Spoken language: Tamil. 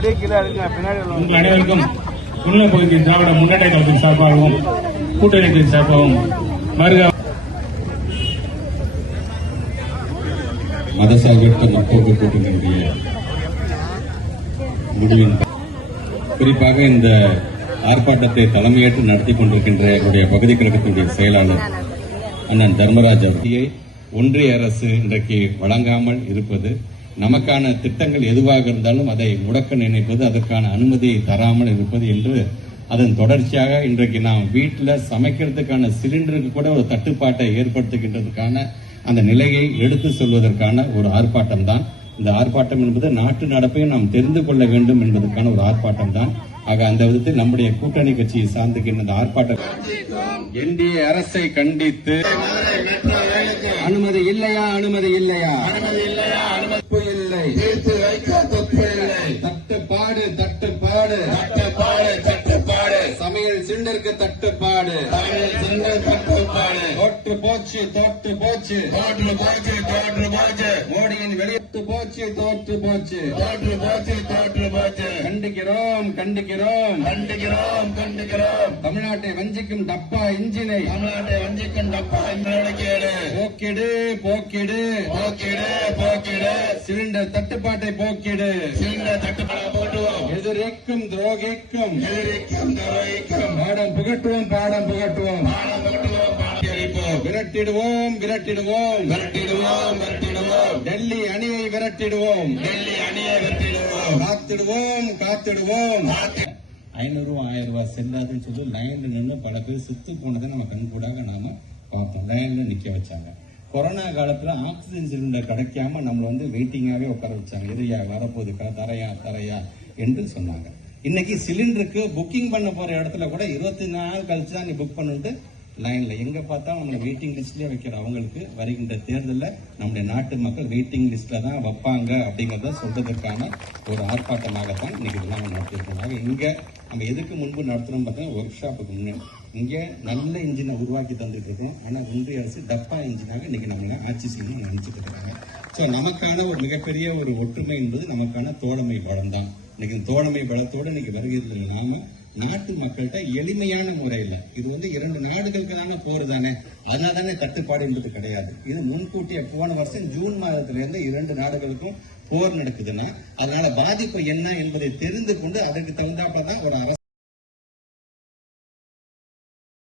உங்கள் அனைவருக்கும் உள்ள பகுதி திராவிட முன்னேற்ற கழகத்தின் சார்பாகவும் கூட்டணியின் சார்பாகவும் வருக. மதசார்பற்ற முற்போக்கு கூட்டணியுடைய முடிவின் குறிப்பாக இந்த ஆர்ப்பாட்டத்தை தலைமையேற்று நடத்தி கொண்டிருக்கின்ற என்னுடைய பகுதி கழகத்தினுடைய செயலாளர் அண்ணன் தர்மராஜ் அவர்களை ஒன்றிய அரசு இன்றைக்கு வழங்காமல் இருப்பது, நமக்கான திட்டங்கள் எதுவாக இருந்தாலும் அதை முடக்க நினைப்பது, அதற்கான அனுமதியை தராமல் இருப்பது என்று அதன் தொடர்ச்சியாக இன்றைக்கு நாம் வீட்டில் சமைக்கிறதுக்கான சிலிண்டருக்கு கூட ஒரு தட்டுப்பாட்டை ஏற்படுத்துகின்றதுக்கான அந்த நிலையை எடுத்து சொல்வதற்கான ஒரு ஆர்ப்பாட்டம் தான் இந்த ஆர்ப்பாட்டம் என்பது. நாட்டு நடப்பையும் நாம் தெரிந்து கொள்ள வேண்டும் என்பதற்கான ஒரு ஆர்ப்பாட்டம் தான். ஆக அந்த விதத்தில் நம்முடைய கூட்டணி கட்சியை சார்ந்துகின்ற இந்த ஆர்ப்பாட்டம் என்டிஏ அரசை கண்டித்து அனுமதி இல்லையா, அனுமதி இல்லையா, அனுமதி இல்லை, தட்டுப்பாடு தட்டுப்பாடு தட்டுப்பாடு தட்டுப்பாடு, சமையல் சிலிண்டருக்கு தட்டுப்பாடு, தோற்று போச்சு தோற்று போச்சு தோற்று போச்சு தோற்று போச்சு, மோடியின் வெளியிட்டு போச்சு தோற்று போச்சு தோற்று போச்சு தோற்று போச்சு, கண்டிக்கிறோம் கண்டிக்கிறோம் கண்டிக்கிறோம் கண்டிக்கிறோம், தமிழ்நாட்டை வஞ்சிக்கும் டப்பா இன்ஜினை, தமிழ்நாட்டை வஞ்சிக்கும் டப்பா இன்ஜினை போக்கிடு போக்கிடு போக்கிடு போக்கிடு, சிலிண்டர் தட்டுப்பாட்டை போக்கிடு, சிலிண்டர் தட்டுப்பாட்டை போட்டுவோம், எதிரிக்கும் துரோகிக்கும் எதிரிக்கும் துரோகிக்கும் பாடம் புகட்டுவோம் பாடம் புகட்டுவோம் பாடம் புகட்டுவோம், விரட்டிடுவோம் விரட்டிடுவோம் விரட்டிடுவோம் விரட்டிடுவோம், டெல்லி அணியை விரட்டிடுவோம் டெல்லி அணியை விரட்டிடுவோம், காத்திடுவோம் காத்திடுவோம். 500 1000 ரூபாய் செல்லாதுன்னு சொல்லி லைன்ல நின்று பல பேர் செத்து போனதை நம்ம கண்கூடாக நாம பார்த்தோம். லைன்ல நிக்க வச்சாங்க. கொரோனா காலத்துல ஆக்சிஜன் சிலிண்டர் கிடைக்காம நம்மள வெயிட்டிங்காவே உட்கார வச்சாங்க. எதிரியா வரப்போகுது தரையா தரையா என்று சொன்னாங்க. இன்னைக்கு சிலிண்டருக்கு புக்கிங் பண்ண போற இடத்துல கூட 24 நாள் கழிச்சு தான் நீ புக் பண்ணிட்டு லைன்ல எங்க பார்த்தா நம்மளை வெயிட்டிங் லிஸ்ட்லயே வைக்கிற அவங்களுக்கு வருகின்ற தேர்தலில் நம்முடைய நாட்டு மக்கள் வெயிட்டிங் லிஸ்ட்ல தான் வைப்பாங்க அப்படிங்கறத சொல்றதற்கான ஒரு ஆர்ப்பாட்டமாகத்தான் இன்னைக்கு இதெல்லாம் நடத்திருக்கோம். இங்க நம்ம எதுக்கு முன்பு நடத்தணும் பார்த்தோம்னா ஒர்க் ஷாப்புக்கு முன்னாடி இங்க நல்ல இன்ஜினை உருவாக்கி தந்துட்டு இருக்கோம். ஆனா ஒன்றிய அரசு டப்பா இன்ஜினாக இன்னைக்கு நம்மள ஆட்சி செய்யணும்னு நினைச்சிட்டு இருக்காங்க. ஸோ நமக்கான ஒரு மிகப்பெரிய ஒரு ஒற்றுமை என்பது நமக்கான தோழமை பலம் தான். இன்னைக்கு தோழமை பலத்தோடு இன்னைக்கு வருகிறது. நாம நாட்டு மக்கள்கிட்ட எளிமையான முறையில் இது 2 நாடுகளுக்கு தானே போர் தானே, அதனால தானே தட்டுப்பாடு என்பது கிடையாது. இது முன்கூட்டிய போன வருஷம் ஜூன் மாதத்திலிருந்து 2 நாடுகளுக்கும் போர் நடக்குதுன்னா அதனால பாதிப்பு என்ன என்பதை தெரிந்து கொண்டு அதற்கு தகுந்தாப்பதான் ஒரு அரசு